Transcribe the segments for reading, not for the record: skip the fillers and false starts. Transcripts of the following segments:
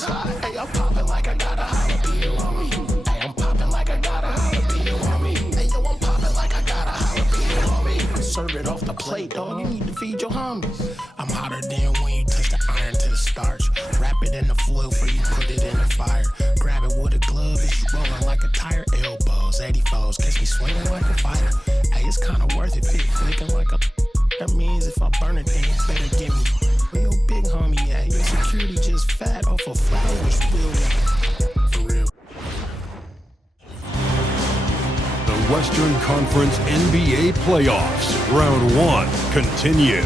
is hot. Hey, I'm popping like I got a jalapeno on me. Hey, I'm popping like I got a jalapeno on me. Hey, yo, I'm popping like I got a jalapeno on me. Serve it off the plate, dog. You need to feed your homies. I'm hotter than when you touch the iron to the starch. Wrap it in the foil before you put it in the fire. Grab it with a glove, it's rolling like a tire. Elbows, 84s, catch me swinging like a fighter. Hey, it's kinda worth it, fit flicking like a. That means if I burn it, then you better give me. Where your big homie at? Your security just fat off a flowers wheel. For real. The Western Conference NBA Playoffs, Round 1 continues.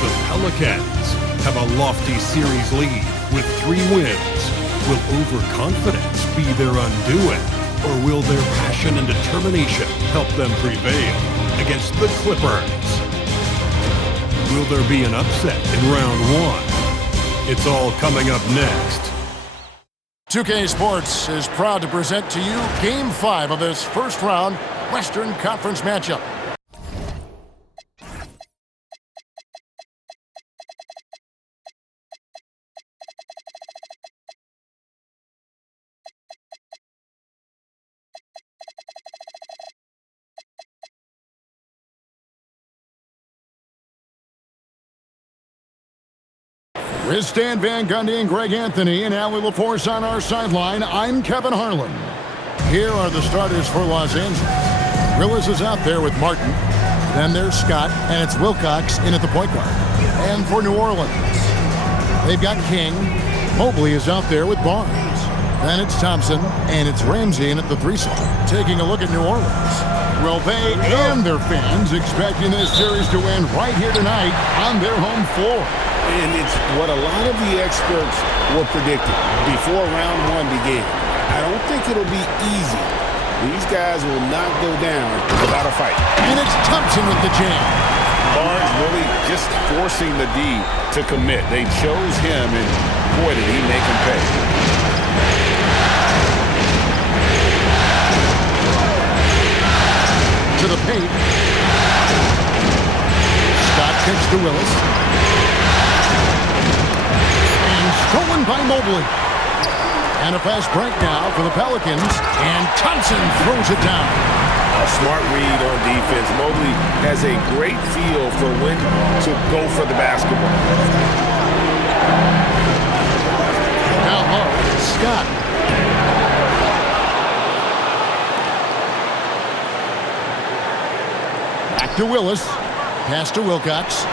The Pelicans have a lofty series lead with 3 wins. Will overconfidence be their undoing, or will their passion and determination help them prevail against the Clippers? Will there be an upset in Round 1? It's all coming up next. 2K Sports is proud to present to you Game 5 of this first-round Western Conference matchup. With Stan Van Gundy and Greg Anthony and Allie LaForce on our sideline, I'm Kevin Harlan. Here are the starters for Los Angeles. Willis is out there with Martin. Then there's Scott, and it's Wilcox in at the point guard. And for New Orleans, they've got King. Mobley is out there with Barnes. Then it's Thompson, and it's Ramsey in at the 3 spot. Taking a look at New Orleans. Well, they and their fans expecting this series to end right here tonight on their home floor. And it's what a lot of the experts were predicting before round 1 began. I don't think it'll be easy. These guys will not go down without a fight. And it's Thompson with the jam. Barnes really just forcing the D to commit. They chose him, and boy, did he make him pay. To the paint. Scott kicks to Willis. Stolen by Mobley. And a fast break now for the Pelicans. And Thompson throws it down. A smart read on defense. Mobley has a great feel for when to go for the basketball. Now low, Scott. Back to Willis. Pass to Wilcox.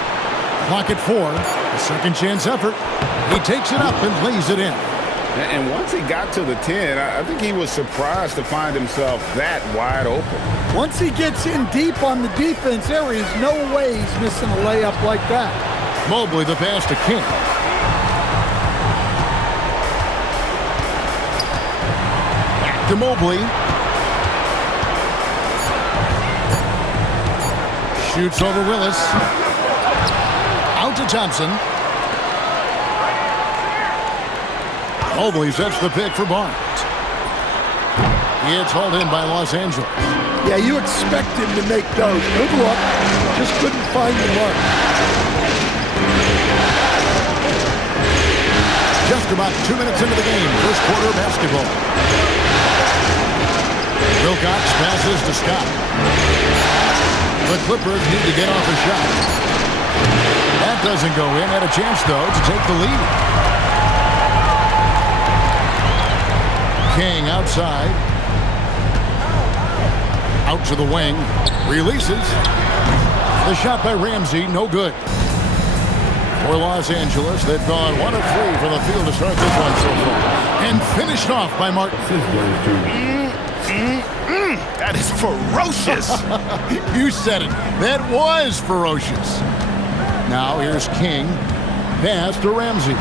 Clock at 4. A second chance effort. He takes it up and lays it in. And once he got to the 10, I think he was surprised to find himself that wide open. Once he gets in deep on the defense, there is no way he's missing a layup like that. Mobley the pass to King. Back to Mobley. Shoots over Willis. Out to Thompson. Mobley sets the pick for Barnes. It's hauled in by Los Angeles. Yeah, you expect him to make those. Good luck. Just couldn't find the mark. Just about 2 minutes into the game. First quarter basketball. Wilcox passes to Scott. The Clippers need to get off a shot. That doesn't go in. Had a chance, though, to take the lead. King outside. Out to the wing. Releases. The shot by Ramsey, no good. For Los Angeles, they've gone 1 of 3 for the field to start this one so far. And finished off by Martin. That is ferocious. You said it. That was ferocious. Now here's King. Pass to Ramsey.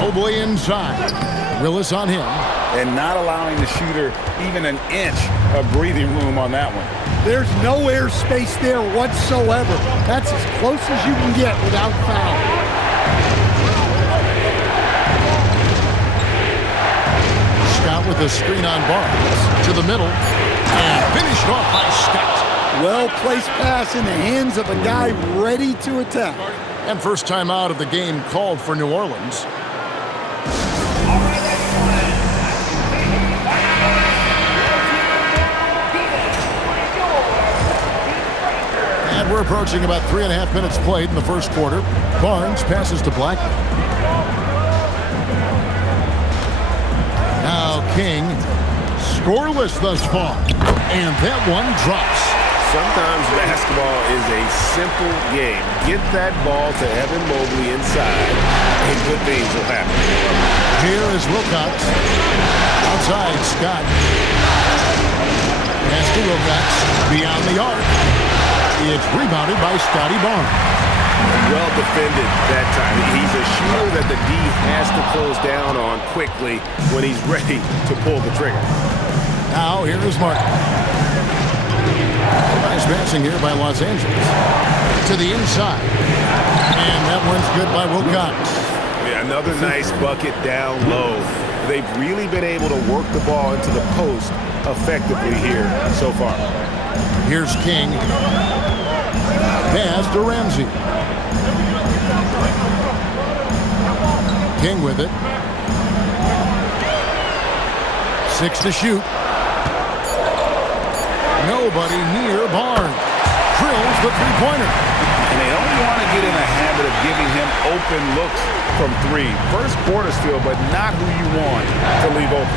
Mobley inside. Willis on him. And not allowing the shooter even an inch of breathing room on that one. There's no airspace there whatsoever. That's as close as you can get without foul. Scott with the screen on Barnes. To the middle. And finished off by Scott. Well-placed pass in the hands of a guy ready to attack. And first time out of the game called for New Orleans. And we're approaching about 3.5 minutes played in the first quarter. Barnes passes to Blackman. Now King, scoreless thus far. And that one drops. Sometimes basketball is a simple game. Get that ball to Evan Mobley inside, and good things will happen. Here is Wilcox. Outside, Scott. Pass to Wilcox. Beyond the arc. It's rebounded by Scotty Barnes. Well defended that time. He's a shooter that the D has to close down on quickly when he's ready to pull the trigger. Now here is Martin. Nice passing here by Los Angeles. To the inside. And that one's good by Wilcox. Yeah, another nice bucket down low. They've really been able to work the ball into the post effectively here so far. Here's King. Pass to Ramsey. King with it. 6 to shoot. Nobody near Barnes. Drills the three-pointer. And they don't want to get in a habit of giving him open looks from three. First quarter still, but not who you want to leave open.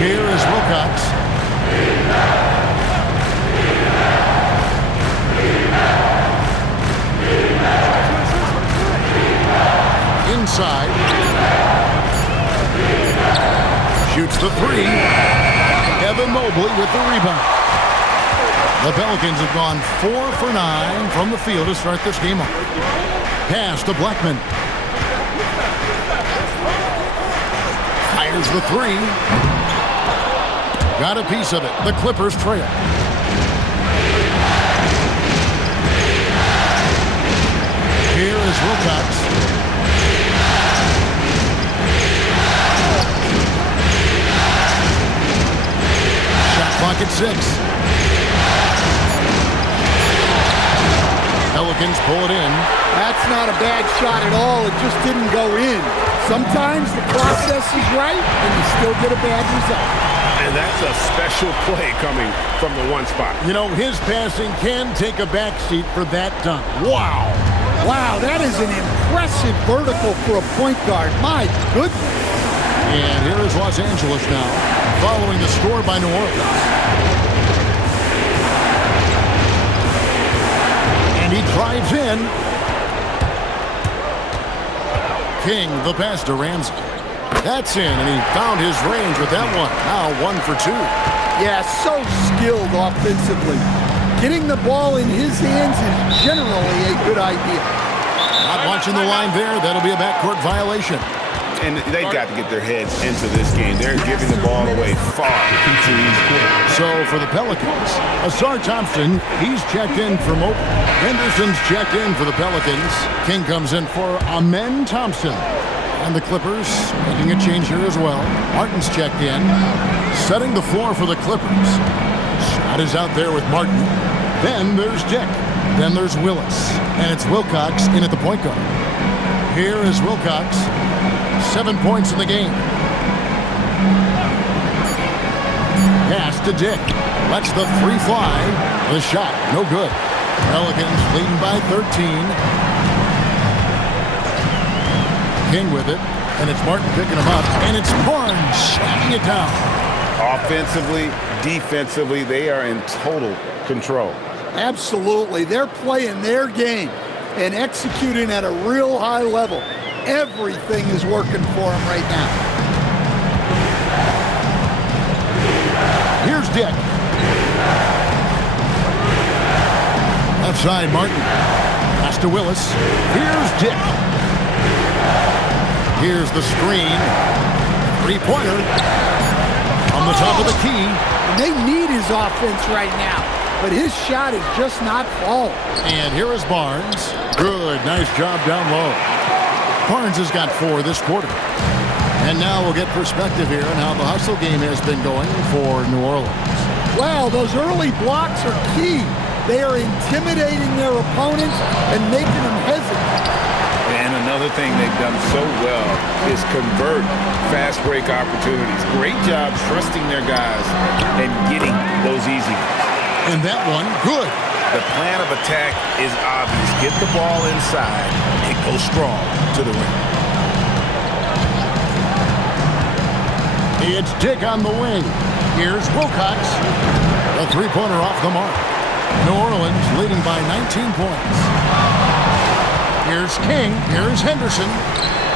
Here is Wilcox. Inside. Shoots the three. Evan Mobley with the rebound. The Pelicans have gone 4 for 9 from the field to start this game off. Pass to Blackman. Fires the three. Got a piece of it. The Clippers trail. Here is Wilcox. Shot clock at 6. Pelicans pull it in. That's not a bad shot at all. It just didn't go in. Sometimes the process is right, and you still get a bad result. And that's a special play coming from the one spot. You know, his passing can take a backseat for that dunk. Wow. Wow, that is an impressive vertical for a point guard. My goodness. And here is Los Angeles now, following the score by New Orleans. And he drives in. King, the pass to Ramsey. That's in, and he found his range with that one. Now 1 for 2. Yeah, so skilled offensively. Getting the ball in his hands is generally a good idea. Not watching the line there. That'll be a backcourt violation. And they've got to get their heads into this game. They're giving the ball away far too easily. So for the Pelicans, Asar Thompson, he's checked in for Mobley. Henderson's checked in for the Pelicans. King comes in for Amen Thompson. And the Clippers making a change here as well. Martin's checked in. Setting the floor for the Clippers. Scott is out there with Martin. Then there's Dick. Then there's Willis. And it's Wilcox in at the point guard. Here is Wilcox. 7 points in the game. Pass to Dick. Lets the three fly. The shot, no good. Pelicans leading by 13. King with it. And it's Martin picking him up. And it's Barnes slamming it down. Offensively, defensively, they are in total control. Absolutely. They're playing their game and executing at a real high level. Everything is working for them right now. Here's Dick. Left side, Martin. Pass to Willis. Here's Dick. Here's the screen. Three-pointer. On the top of the key. And they need his offense right now, but his shot is just not falling. And here is Barnes. Good, nice job down low. Barnes has got 4 this quarter. And now we'll get perspective here on how the hustle game has been going for New Orleans. Wow, those early blocks are key. They are intimidating their opponents and making them hesitate. And another thing they've done so well is convert fast break opportunities. Great job trusting their guys and getting those easy ones. And that one, good. The plan of attack is obvious. Get the ball inside and go strong to the rim. It's Dick on the wing. Here's Wilcox. A three-pointer off the mark. New Orleans leading by 19 points. Here's King. Here's Henderson.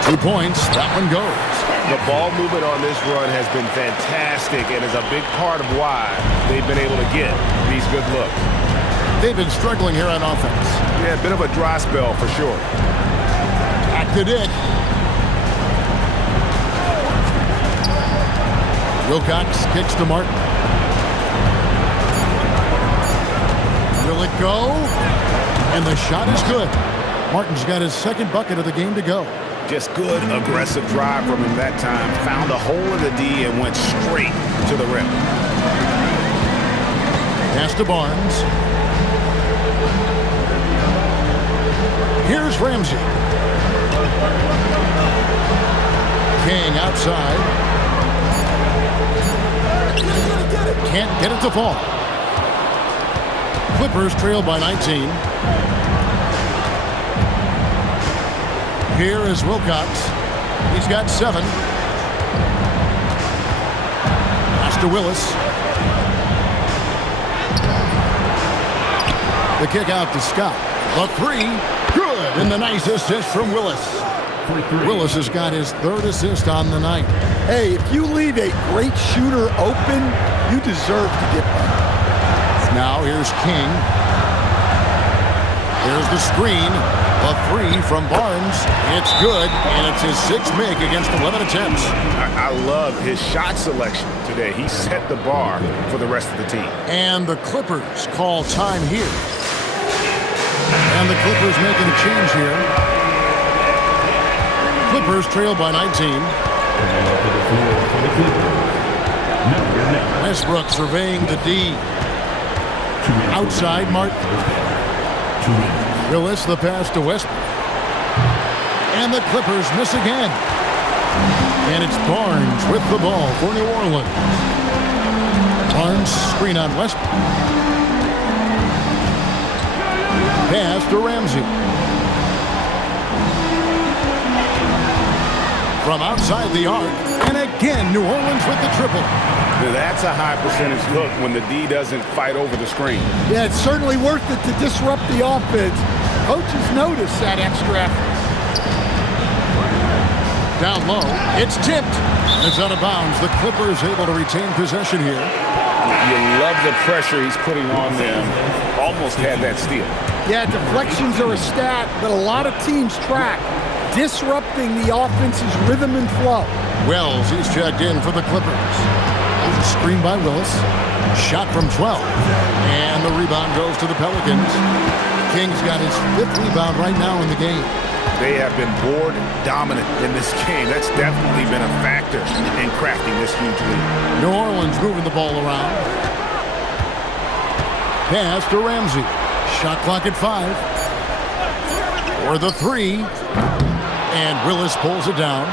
2 points. That one goes. The ball movement on this run has been fantastic and is a big part of why they've been able to get these good looks. They've been struggling here on offense. Yeah, a bit of a dry spell for sure. Back to Dick. Wilcox kicks to Martin. Will it go? And the shot is good. Martin's got his second bucket of the game to go. Just good, aggressive drive from him that time. Found a hole in the D and went straight to the rim. Pass to Barnes. Here's Ramsey. King outside. Can't get it to fall. Clippers trail by 19. Here is Wilcox. He's got 7. Pass to Willis. The kick out to Scott. The three. Good. And the nice assist from Willis. Willis has got his 3rd assist on the night. Hey, if you leave a great shooter open, you deserve to get that. Now here's King. Here's the screen. A 3 from Barnes. It's good, and it's his 6th make against 11 attempts. I love his shot selection today. He set the bar for the rest of the team. And the Clippers call time here. And the Clippers making a change here. Clippers trail by 19. Westbrook surveying the D. Outside Martin. Willis, the pass to Westbrook. And the Clippers miss again. And it's Barnes with the ball for New Orleans. Barnes screen on Westbrook. Pass to Ramsey. From outside the arc. And again, New Orleans with the triple. That's a high percentage look when the D doesn't fight over the screen. Yeah, it's certainly worth it to disrupt the offense. Coaches notice that extra effort. Down low, it's tipped. It's out of bounds. The Clippers able to retain possession here. You love the pressure he's putting on them. Almost had that steal. Yeah, deflections are a stat that a lot of teams track. Disrupting the offense's rhythm and flow. Wells, he's checked in for the Clippers. Screen by Willis. Shot from 12. And the rebound goes to the Pelicans. King's got his 5th rebound right now in the game. They have been board dominant in this game. That's definitely been a factor in crafting this huge lead. New Orleans moving the ball around. Pass to Ramsey. Shot clock at 5. For the 3. And Willis pulls it down.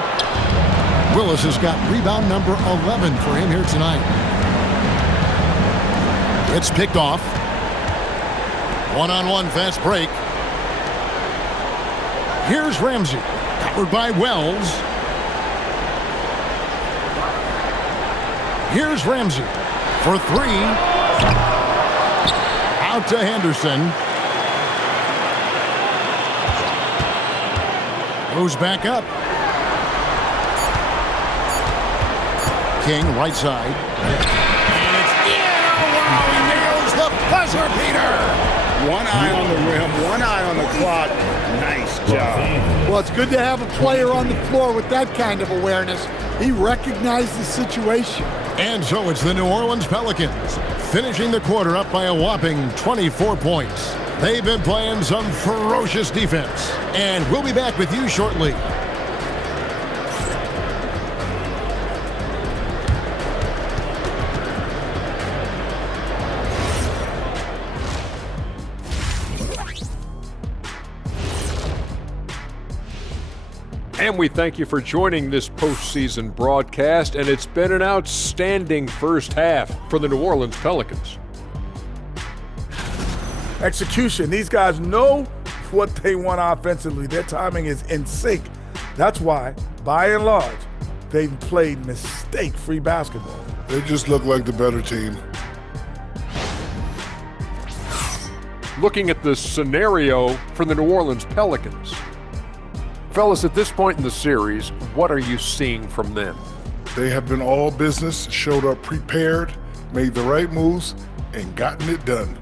Willis has got rebound number 11 for him here tonight. It's picked off. One-on-one fast break. Here's Ramsey. Covered by Wells. Here's Ramsey for 3. Out to Henderson. Goes back up. King, right side. And it's in! Oh, wow, he nails the buzzer beater! One eye on the rim, one eye on the clock. Nice job. Well, it's good to have a player on the floor with that kind of awareness. He recognized the situation. And so it's the New Orleans Pelicans, finishing the quarter up by a whopping 24 points. They've been playing some ferocious defense. And we'll be back with you shortly. And we thank you for joining this postseason broadcast, and it's been an outstanding first half for the New Orleans Pelicans. Execution. These guys know what they want offensively. Their timing is in sync. That's why, by and large, they've played mistake-free basketball. They just look like the better team. Looking at the scenario for the New Orleans Pelicans. Fellas, at this point in the series, what are you seeing from them? They have been all business, showed up prepared, made the right moves, and gotten it done.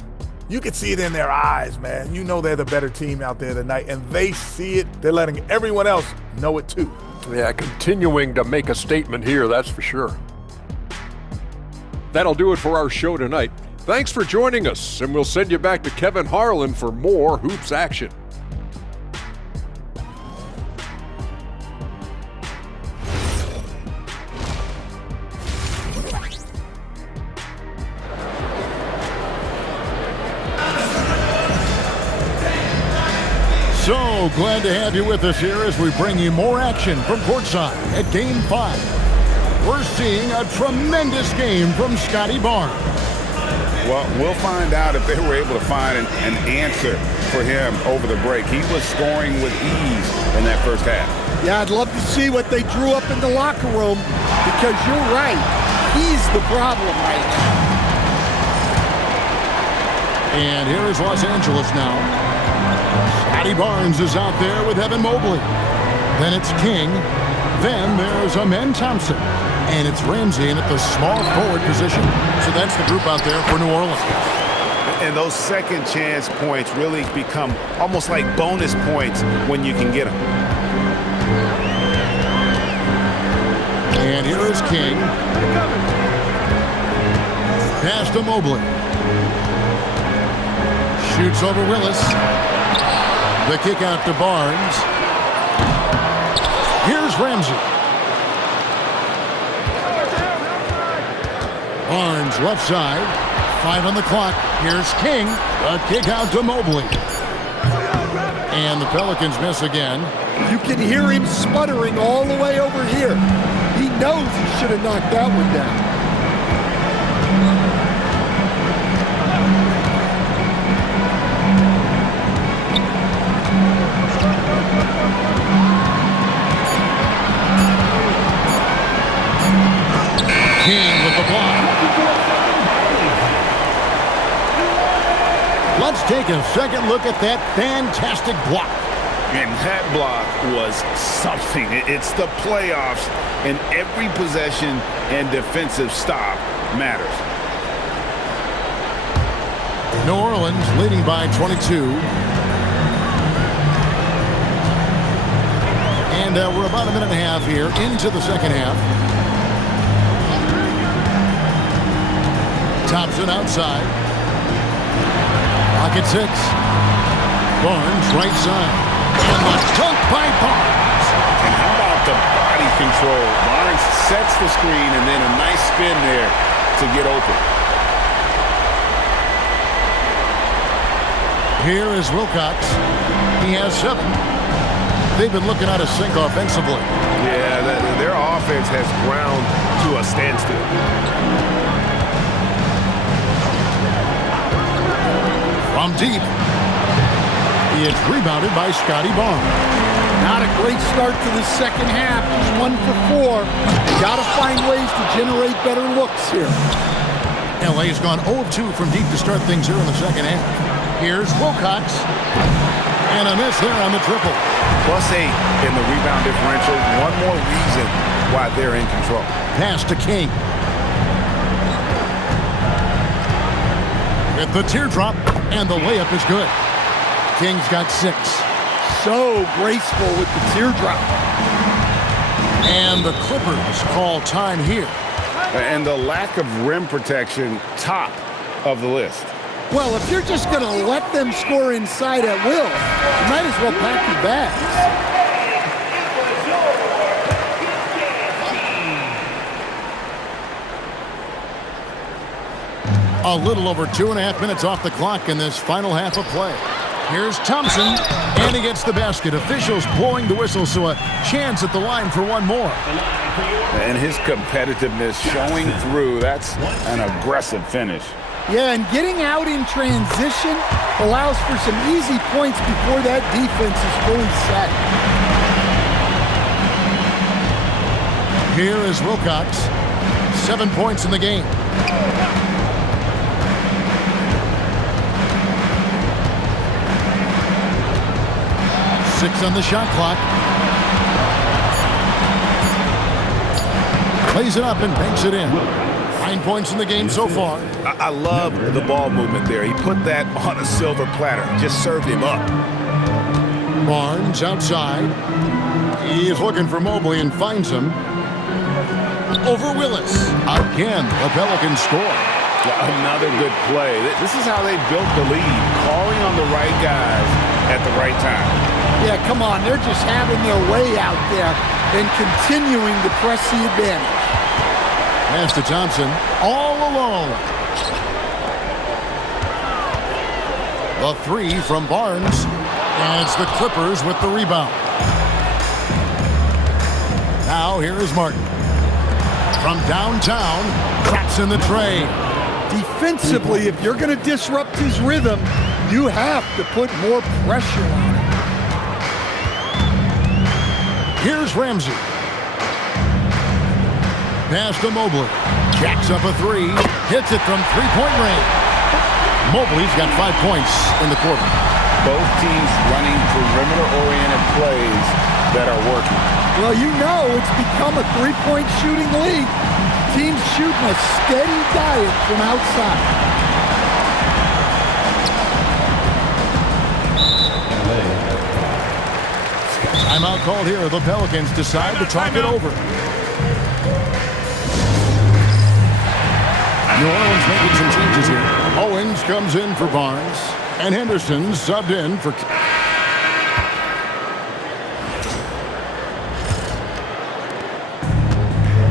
You can see it in their eyes, man. You know they're the better team out there tonight, and they see it. They're letting everyone else know it too. Yeah, continuing to make a statement here, that's for sure. That'll do it for our show tonight. Thanks for joining us, and we'll send you back to Kevin Harlan for more hoops action. So glad to have you with us here as we bring you more action from courtside at Game 5. We're seeing a tremendous game from Scotty Barnes. Well, we'll find out if they were able to find an answer for him over the break. He was scoring with ease in that first half. Yeah, I'd love to see what they drew up in the locker room because you're right. He's the problem right now. And here is Los Angeles now. Scotty Barnes is out there with Evan Mobley. Then it's King. Then there's Amen Thompson. And it's Ramsey in at the small forward position. So that's the group out there for New Orleans. And those second chance points really become almost like bonus points when you can get them. And here is King. Pass to Mobley. Shoots over Willis. The kick out to Barnes. Here's Ramsey. Barnes left side. 5 on the clock. Here's King. A kick out to Mobley. And the Pelicans miss again. You can hear him sputtering all the way over here. He knows he should have knocked that one down. King with the block. Let's take a second look at that fantastic block. And that block was something. It's the playoffs, and every possession and defensive stop matters. New Orleans leading by 22. And we're about a minute and a half here into the second half. Thompson outside. Pocket 6. Barnes right side. And the dunk by Barnes. And how about the body control? Barnes sets the screen and then a nice spin there to get open. Here is Wilcox. He has 7. They've been looking out of sync offensively. Yeah, their offense has ground to a standstill. From deep. It's rebounded by Scotty Barnes. Not a great start to the second half. He's 1 for 4. Got to find ways to generate better looks here. LA's gone 0 of 2 from deep to start things here in the second half. Here's Wilcox. And a miss there on the triple. +8 in the rebound differential. One more reason why they're in control. Pass to King. With the teardrop, and the layup is good. King's got 6. So graceful with the teardrop. And the Clippers call time here. And the lack of rim protection, top of the list. Well, if you're just going to let them score inside at will, you might as well pack your bags. A little over 2.5 minutes off the clock in this final half of play. Here's Thompson, and he gets the basket. Officials blowing the whistle, so a chance at the line for one more. And his competitiveness showing through. That's an aggressive finish. Yeah, and getting out in transition allows for some easy points before that defense is fully set. Here is Wilcox. 7 points in the game. Six on the shot clock. Plays it up and banks it in. 9 points in the game so far. I love the ball movement there. He put that on a silver platter. Just served him up. Barnes outside. He is looking for Mobley and finds him. Over Willis. Again, the Pelicans score. Another good play. This is how they built the lead. Calling on the right guys at the right time. Yeah, come on. They're just having their way out there and continuing to press the advantage. Pass to Thompson, all alone. The three from Barnes, and it's the Clippers with the rebound. Now here is Martin. From downtown, drops in the tray. Defensively, if you're going to disrupt his rhythm, you have to put more pressure on him. Here's Ramsey. Pass to Mobley. Jacks up a three. Hits it from three-point range. Mobley's got 5 points in the quarter. Both teams running perimeter-oriented plays that are working. Well, you know it's become a three-point shooting league. Teams shooting a steady diet from outside. Timeout called here. The Pelicans decide to talk it over. New Orleans making some changes here. Owens comes in for Barnes, and Henderson subbed in for...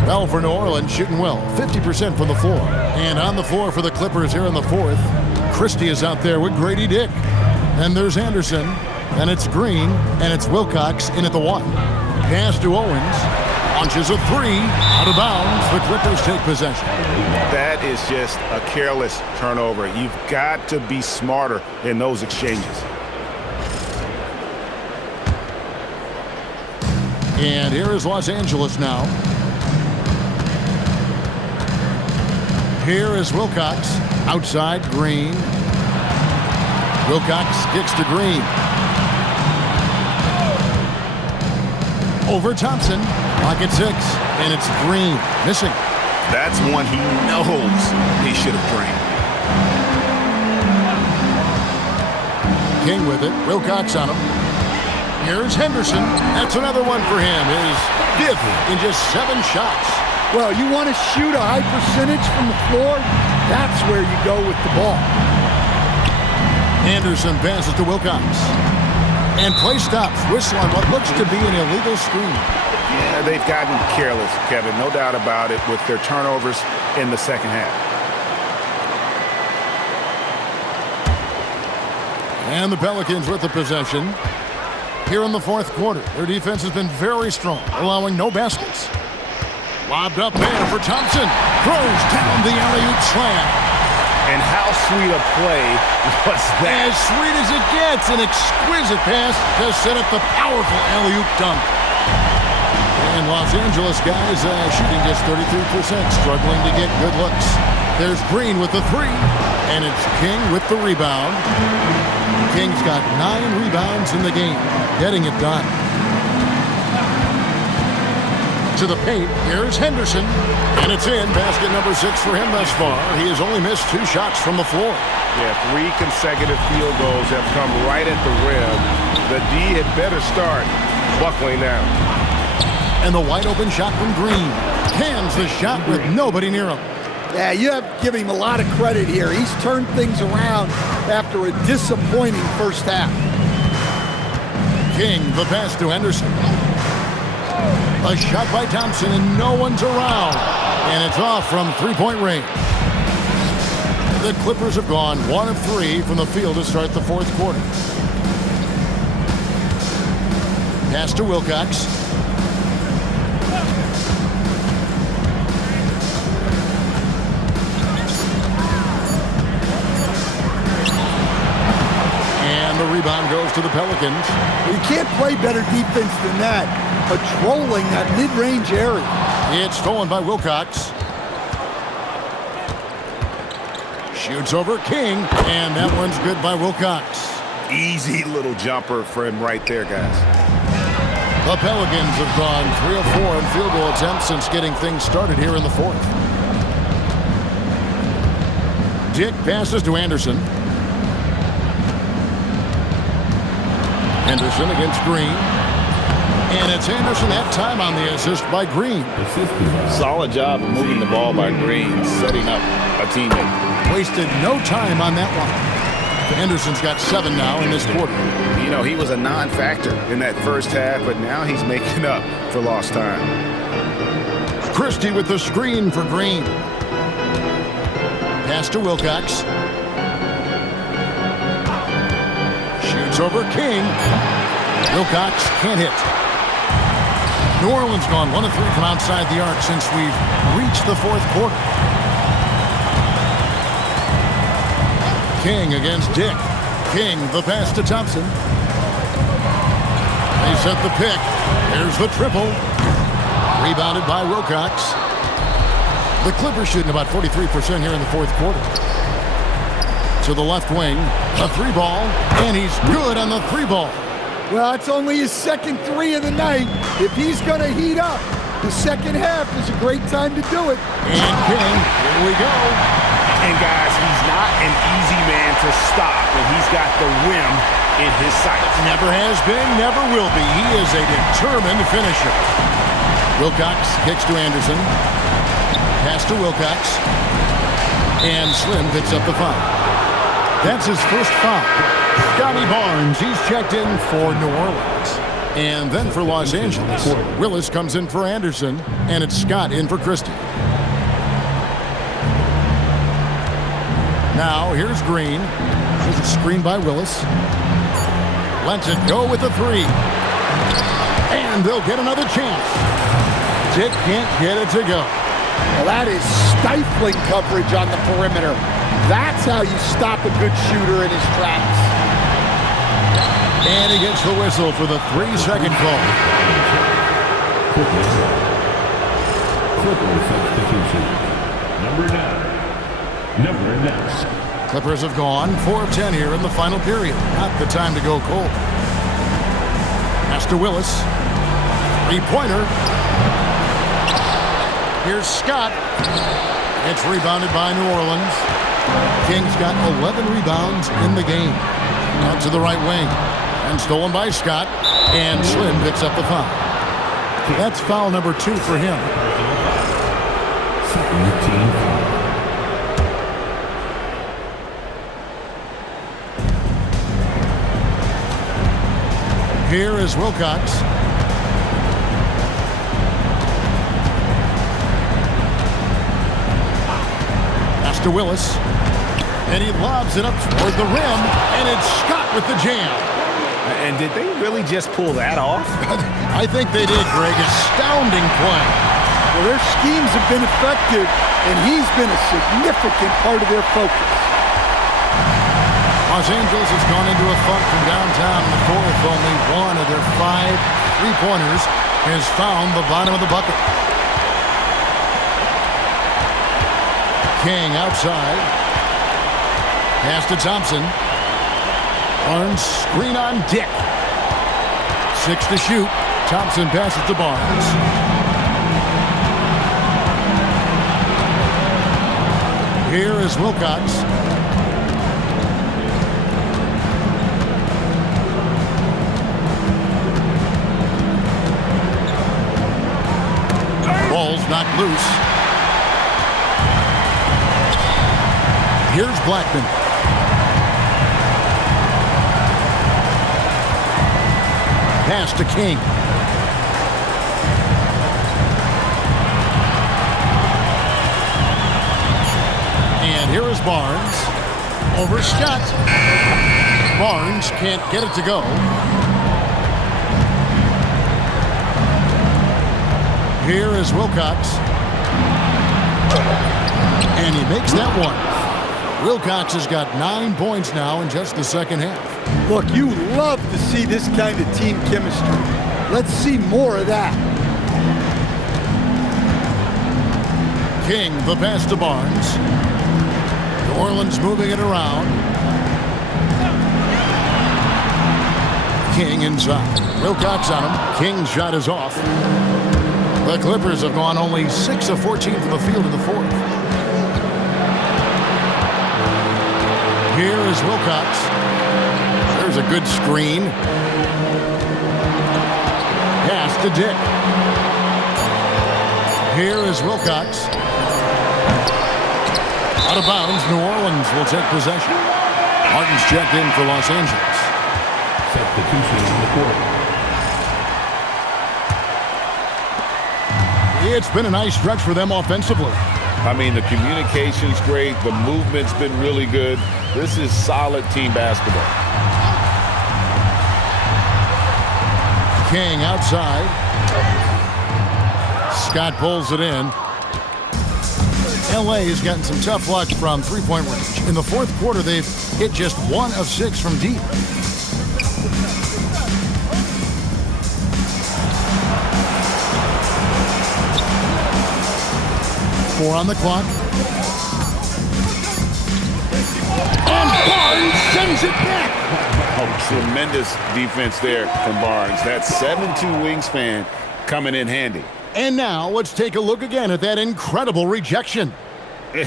Well, for New Orleans, shooting well. 50% from the floor. And on the floor for the Clippers here in the fourth, Christie is out there with Grady Dick. And there's Anderson, and it's Green, and it's Wilcox in at the one. Pass to Owens. Launches a three. Out of bounds. The Clippers take possession. That is just a careless turnover. You've got to be smarter in those exchanges. And here is Los Angeles now. Here is Wilcox. Outside, Green. Wilcox kicks to Green. Over Thompson. Pocket six. And it's Green. Missing. That's one he knows he should have drained. King with it. Wilcox on him. Here's Henderson. That's another one for him. His fifth in just 7 shots. Well, you want to shoot a high percentage from the floor? That's where you go with the ball. Anderson passes to Wilcox. And play stops. Whistle on what looks to be an illegal screen. Yeah, they've gotten careless, Kevin. No doubt about it with their turnovers in the second half. And the Pelicans with the possession. Here in the fourth quarter, their defense has been very strong, allowing no baskets. Lobbed up there for Thompson. Throws down the alley-oop slam. And how sweet a play was that? As sweet as it gets. An exquisite pass to set up the powerful alley-oop dunk. And Los Angeles guys shooting just 33%, struggling to get good looks. There's Green with the three, and it's King with the rebound. King's got 9 rebounds in the game, getting it done. To the paint, here's Henderson, and it's in. Basket number 6 for him thus far. He has only missed 2 shots from the floor. Yeah, 3 consecutive field goals have come right at the rim. The D had better start buckling down. And the wide open shot from Green. Cans the shot with nobody near him. Yeah, you have to give him a lot of credit here. He's turned things around after a disappointing first half. King, the pass to Henderson. A shot by Thompson, and no one's around. And it's off from three-point range. The Clippers have gone 1 of 3 from the field to start the fourth quarter. Pass to Wilcox. And the rebound goes to the Pelicans. You can't play better defense than that, patrolling that mid-range area. It's stolen by Wilcox. Shoots over King, and that one's good by Wilcox. Easy little jumper for him right there, guys. The Pelicans have gone 3 of 4 in field goal attempts since getting things started here in the fourth. Dick passes to Anderson. Anderson against Green. And it's Anderson that time on the assist by Green. Solid job of moving the ball by Green, setting up a teammate. Wasted no time on that one. Anderson's got 7 now in this quarter. You know, he was a non-factor in that first half, but now he's making up for lost time. Christie with the screen for Green. Pass to Wilcox. Shoots over King. Wilcox can't hit. New Orleans gone 1 of 3 from outside the arc since we've reached the fourth quarter. King against Dick. King, the pass to Thompson. They set the pick. There's the triple. Rebounded by Wilcox. The Clippers shooting about 43% here in the fourth quarter. To the left wing, a 3-ball, and he's good on the 3-ball. Well, it's only his second 3 of the night. If he's going to heat up, the second half is a great time to do it. And King, here we go. And guys, he's not an easy man to stop when he's got the rim in his sights. Never has been, never will be. He is a determined finisher. Wilcox kicks to Anderson. Pass to Wilcox. And Slim picks up the foul. That's his first foul. Scotty Barnes, he's checked in for New Orleans. And then for Los Angeles, Willis comes in for Anderson, and it's Scott in for Christie. Now, here's Green. There's a screen by Willis. Lets it go with a 3. And they'll get another chance. Dick can't get it to go. Well, that is stifling coverage on the perimeter. That's how you stop a good shooter in his tracks. And he gets the whistle for the 3-second call. Clippers substitution. Number 9. Clippers have gone 4 of 10 here in the final period. Not the time to go cold. Pass to Willis. 3-pointer. Here's Scott. It's rebounded by New Orleans. King's got 11 rebounds in the game. Out to the right wing. And stolen by Scott. And Slim picks up the foul. That's foul number 2 for him. Second team foul. Here is Wilcox. Pass to Willis. And he lobs it up toward the rim. And it's Scott with the jam. And did they really just pull that off? I think they did, Greg. Astounding play. Well, their schemes have been effective, and he's been a significant part of their focus. Los Angeles has gone into a funk from downtown in the fourth. Only one of their 5 3-pointers has found the bottom of the bucket. King outside. Pass to Thompson. Barnes screen on Dick. 6 to shoot. Thompson passes to Barnes. Here is Wilcox. Ball's knocked loose. Here's Blackman. Pass to King. And here is Barnes. Over Scott. Barnes can't get it to go. Here is Wilcox. And he makes that one. Wilcox has got 9 points now in just the second half. Look, you love to see this kind of team chemistry. Let's see more of that. King, the pass to Barnes. New Orleans moving it around. King inside. Wilcox on him. King's shot is off. The Clippers have gone only 6 of 14 from the field in the fourth. Here is Wilcox. There's a good screen. Pass to Dick. Here is Wilcox. Out of bounds, New Orleans will take possession. Martin's checked in for Los Angeles. Substitution in the court. It's been a nice stretch for them offensively. I mean, the communication's great. The movement's been really good. This is solid team basketball. King outside. Scott pulls it in. LA has gotten some tough luck from three-point range. In the fourth quarter, they've hit just 1 of 6 from deep. Four on the clock. And Barnes sends it back. Oh, tremendous defense there from Barnes. That 7'2" wingspan coming in handy. And now let's take a look again at that incredible rejection.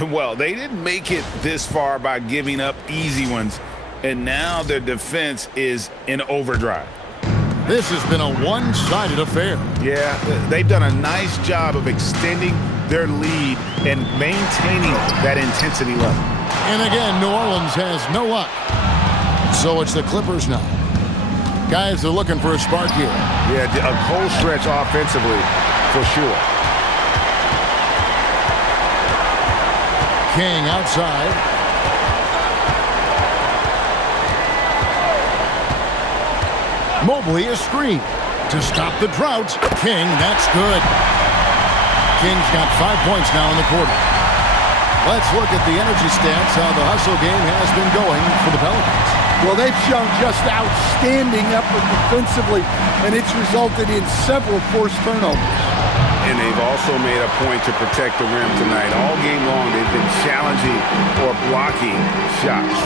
Well, they didn't make it this far by giving up easy ones, and now their defense is in overdrive. This has been a one-sided affair. Yeah, they've done a nice job of extending their lead and maintaining that intensity level. And again, New Orleans has no luck. So it's the Clippers now. Guys are looking for a spark here. Yeah, a cold stretch offensively for sure. King outside. Mobley a screen to stop the drought. King, that's good. King's got 5 points now in the quarter. Let's look at the energy stats, how the hustle game has been going for the Pelicans. Well, they've shown just outstanding effort defensively, and it's resulted in several forced turnovers. And they've also made a point to protect the rim tonight. All game long, they've been challenging or blocking shots.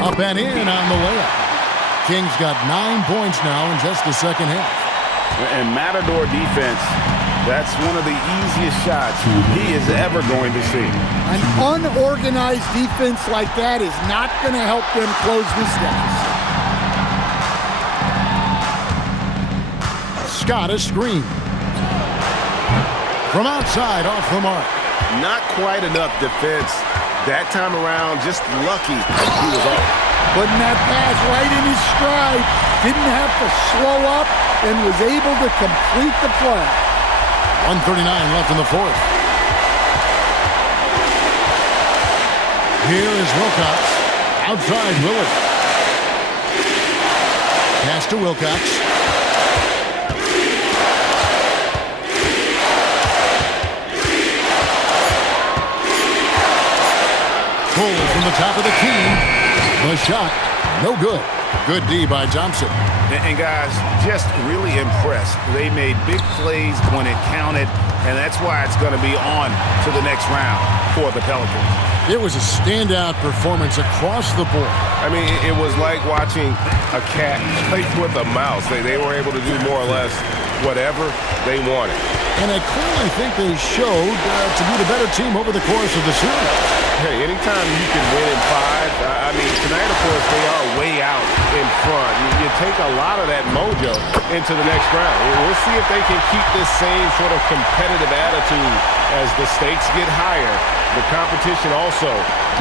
Up and in on the layup. King's got 9 points now in just the second half. And Matador defense, that's one of the easiest shots he is ever going to see. An unorganized defense like that is not going to help them close this deficit. Scott a screen. From outside, off the mark. Not quite enough defense. That time around, just lucky he was off. Putting that pass right in his stride. Didn't have to slow up and was able to complete the play. 1:39 left in the fourth. Here is Wilcox. Outside Willard. Pass to Wilcox. Pull from the top of the key. The shot, no good. Good D by Thompson. And guys, just really impressed. They made big plays when it counted, and that's why it's going to be on to the next round for the Pelicans. It was a standout performance across the board. I mean, it was like watching a cat play with a mouse. They were able to do more or less whatever they wanted. And I clearly think they showed to be the better team over the course of the series. Hey, anytime you can win in 5, I mean, tonight, of course, they are way out in front. You take a lot of that mojo into the next round. We'll see if they can keep this same sort of competitive attitude as the stakes get higher. The competition also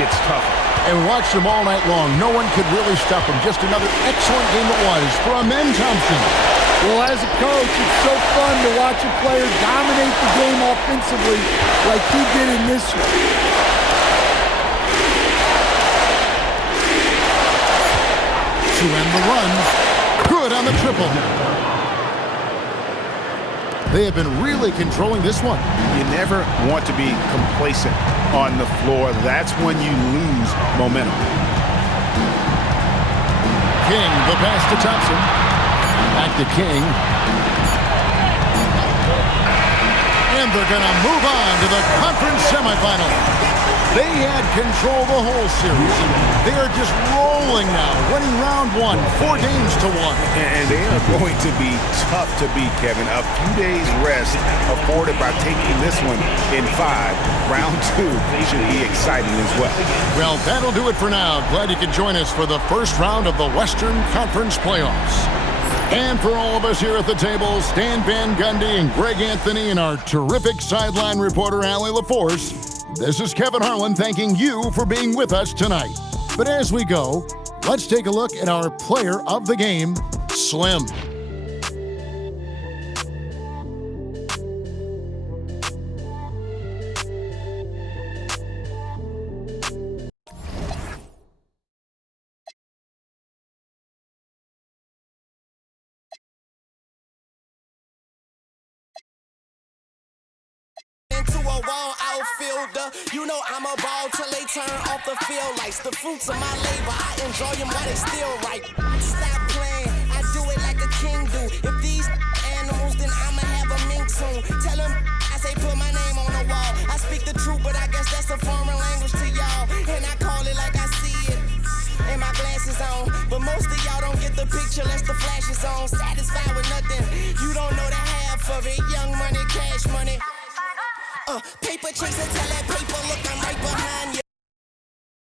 gets tougher. And watched them all night long. No one could really stop them. Just another excellent game it was for Amen Thompson. Well, as a coach, it's so fun to watch a player dominate the game offensively like he did in this one. To end the run. Good on the triple. They have been really controlling this one. You never want to be complacent on the floor. That's when you lose momentum. King, the pass to Thompson. Back to King. And they're going to move on to the conference semifinal. They had control the whole series. They are just rolling now, winning round 1, 4 games to 1. And they are going to be tough to beat, Kevin. A few days rest afforded by taking this one in 5. Round 2 should be exciting as well. Well, that'll do it for now. Glad you could join us for the first round of the Western Conference playoffs. And for all of us here at the table, Stan Van Gundy and Greg Anthony and our terrific sideline reporter, Allie LaForce, this is Kevin Harlan thanking you for being with us tonight. But as we go, let's take a look at our player of the game, Slim. Wall outfielder, you know I'm a ball till they turn off the field lights. The fruits of my labor, I enjoy them while they still ripe. Stop playing, I do it like a king do. If these animals, then I'ma have a mink soon. Tell them I say put my name on the wall. I speak the truth, but I guess that's a foreign language to y'all. And I call it like I see it, and my glasses on. But most of y'all don't get the picture unless the flash is on. Satisfied with nothing, you don't know the half of it. Young money, cash money. Paper chaser, tell that paper, look, I'm right behind you.